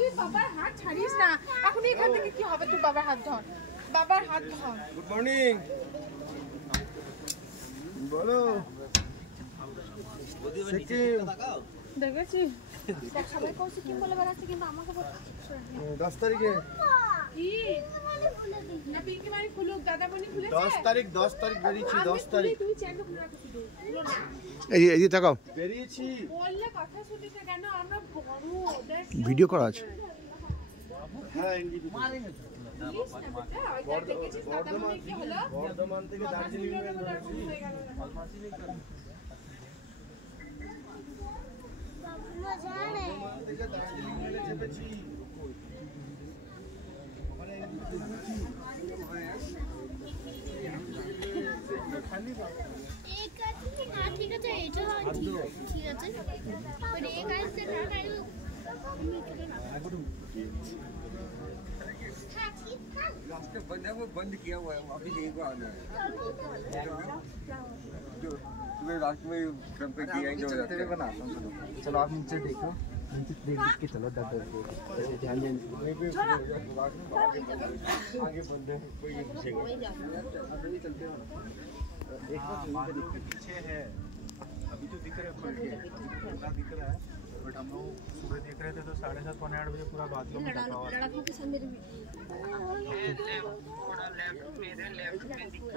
তুই বাবার হাত ছাড়িস না এখন এখান থেকে কি হবে তুই বাবার হাত ধর বাবার হাত ধর গুড মর্নিং বলো দেখেছি সবাই কৌশি কি বলে বেড়াচ্ছে কিন্তু আমাকে 10 তারিখে কি না পিঙ্কি মারি খুলুক দাদামণি খুলেছে 10 তারিখ বেরিয়েছি 10 তারিখ তুমি চ্যানেল খুলে রাখো শুধু খুলো না এই তাকাও বেরিয়েছি বললে কথা শুনিস না কেন আমরা বড় ওদের ভিডিও করা আছে হ্যাঁ এনজিপি পুলিশ না বেটা ওই দেখেছিস দাদামণি কি হলো বর্ধমান থেকে দার্জিলিং হয়ে গেল থেকে দার্জিলিং মেলে চেপেছি ঠিক আছে এটা ঠিক আছে पर एक ऐसे ना रास्ते बंद है वो बंद किया हुआ है अभी नहीं को आना है जो तुम्हें रास्ते में क्रम पे किया जो रास्ते बनाता हूँ चलो आप नीचे देखो नीचे देख के चलो दर ध्यान आगे बंद है कोई नहीं चलते हो पीछे है अभी तो दिख रहा है पूरा दिख रहा है बट हम लोग सुबह देख रहे थे तो 7:30 पौने 8 बजे पूरा बादलों में ढका हुआ था लड़कों के संदर्भ में थोड़ा लेफ्ट मेरे लेफ्ट में दिखा